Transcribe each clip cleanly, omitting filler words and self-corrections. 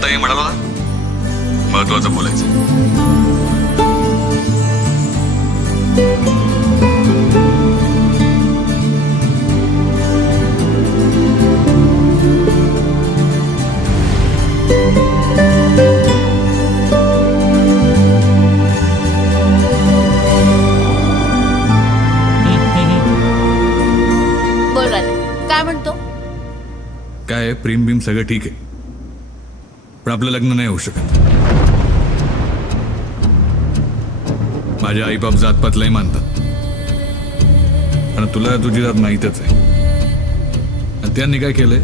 आत्ता हे म्हणालो ना, महत्वाचं बोलायचं. बोल राजा, काय म्हणतो? काय प्रेम बिम सगळं ठीक आहे, पण आपलं लग्न नाही होऊ शकत. माझे आईबाप जातपातलाही मानतात, आणि तुला तुझी जात माहीतच आहे. आणि त्यांनी काय केलंय,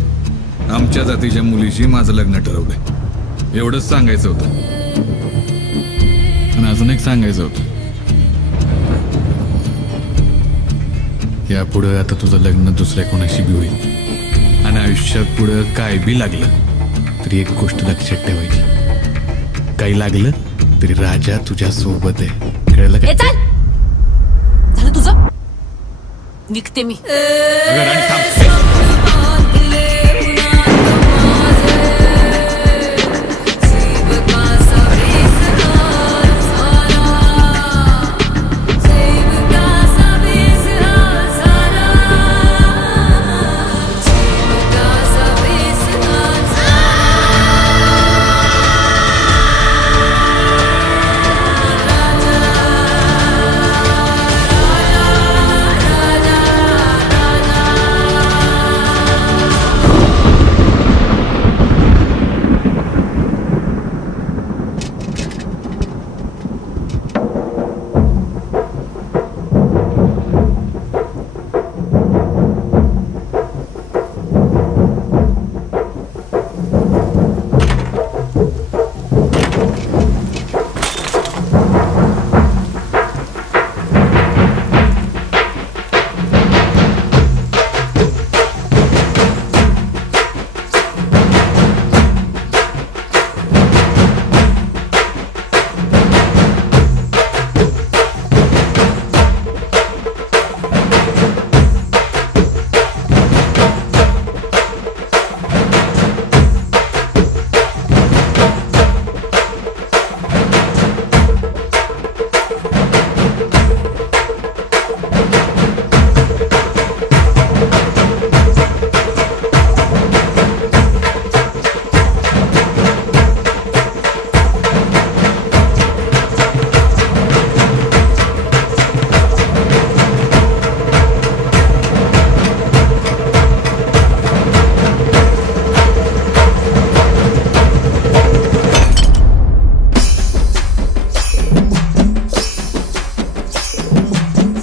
आमच्या जातीच्या मुलीशी माझं लग्न ठरवलंय. एवढंच सांगायचं होतं. आणि अजून एक सांगायचं होतं, यापुढं आता तुझं लग्न दुसऱ्या कोणाशी बी होईल. आणि आयुष्यात पुढं काय बी लागलं तरी एक गोष्ट लक्षात ठेवायची, काही लागलं तरी राजा तुझ्या सोबत आहे. कळलं का? चल झालं तुझं, निघते मी. अगं राणी थांब.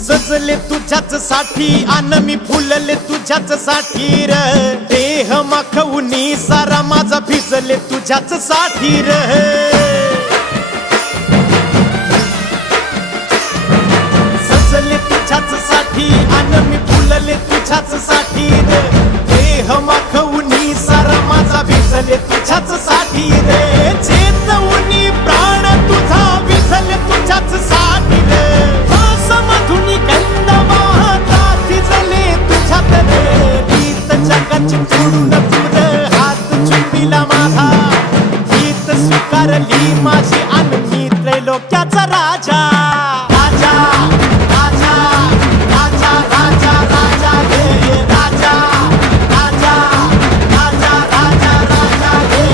सजले तुझ्याच साठी आन मी फुलले तुझ्याच साठी र. देह माखवूनी सारा माझा भिजले तुझ्याच साठी र. सजले तुझ्याच साठी आन मी फुलले तुझ्याच साठी र. देह माखवूनी सारा माझा भिजले तुझ्याच साठी रे. चेतवूनी प्राण तुझा भिजले तुझ्याच साठी रे. मधुनी गंध वाहता थिजले तुझ्यात रे. गीत जगाची फोडून तुझ हात चुंबिला माझा. गीत स्वीकारली माझी आणि मी त्रैलोक्याचा राजा. राजा राजा राजा राजा राजा गे राजा राजा राजा राजा राजा गे.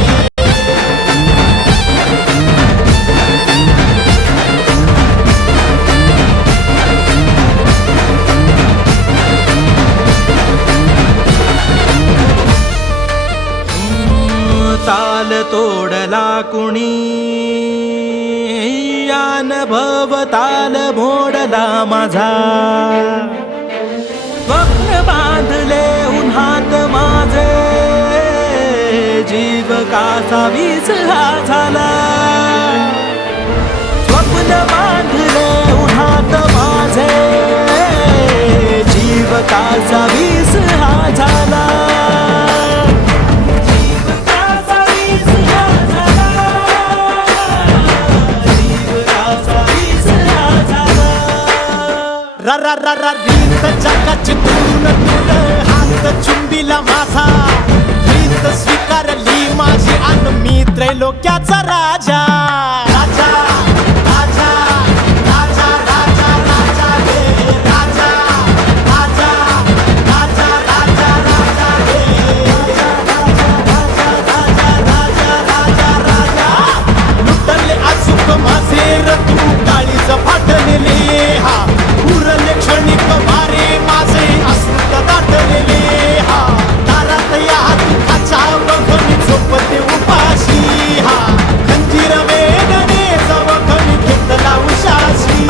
ताल तोडला कुणी अनुभव ताल मोडला माझा. स्वप्न बांधले उन्हात माझे जीव कासा वीज हा झाला. स्वप्न बांधले उन्हात माझे जीव कासा वीज हा झाला. रा रा रा रा रीत जगाची तून तुर हात चुंबिला माझा. रीत जात स्वीकारली माझी अन मी त्रैलोक्याचा राजा राजा राजा राजा राजा राजा हे राजा राजा राजा राजा राजा हे लुटले अचूक माझे रतू काळीज फाटलेले हा उरले क्षणिक वारे माझे अस्रुत दाटलेले हा दारात या दुःखाच्या वखणी झोपते उपाशी हा खंजीर वेदनेचा वखणी घेतला उशाशी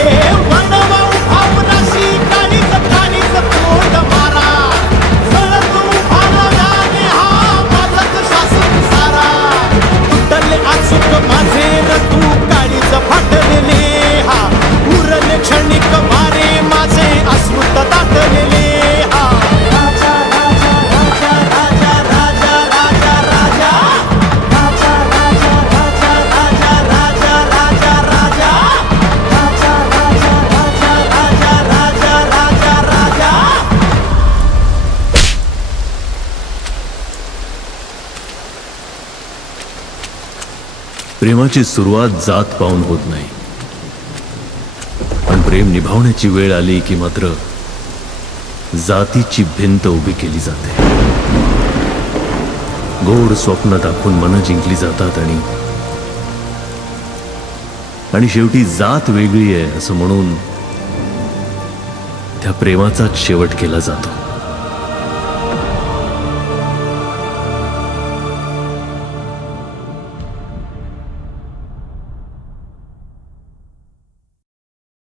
ए वनवा उभावराशी काळीज काळीज तोंड मारा जळत उभा नव्याने हा माझाच शासन सारा तुटले अचूक माझे रतू काळीज फाटलेले हा उरले क्षणिक मारे माझे अस्मृत दाटलेले हा राजा राजा राजा राजा राजा राजा राजा राजा राजा राजा राजा राजा राजा राजा राजा राजा राजा राजा राजा प्रेमाची सुरुवात जात पाहून होत नाही, पण प्रेम निभावण्याची वेळ आली की मात्र जातीची भिंत उभी केली जाते. गोड स्वप्न दाखवून मनं जिंकली जातात आणि शेवटी जात वेगळी आहे असं म्हणून त्या प्रेमाचाच शेवट केला जातो.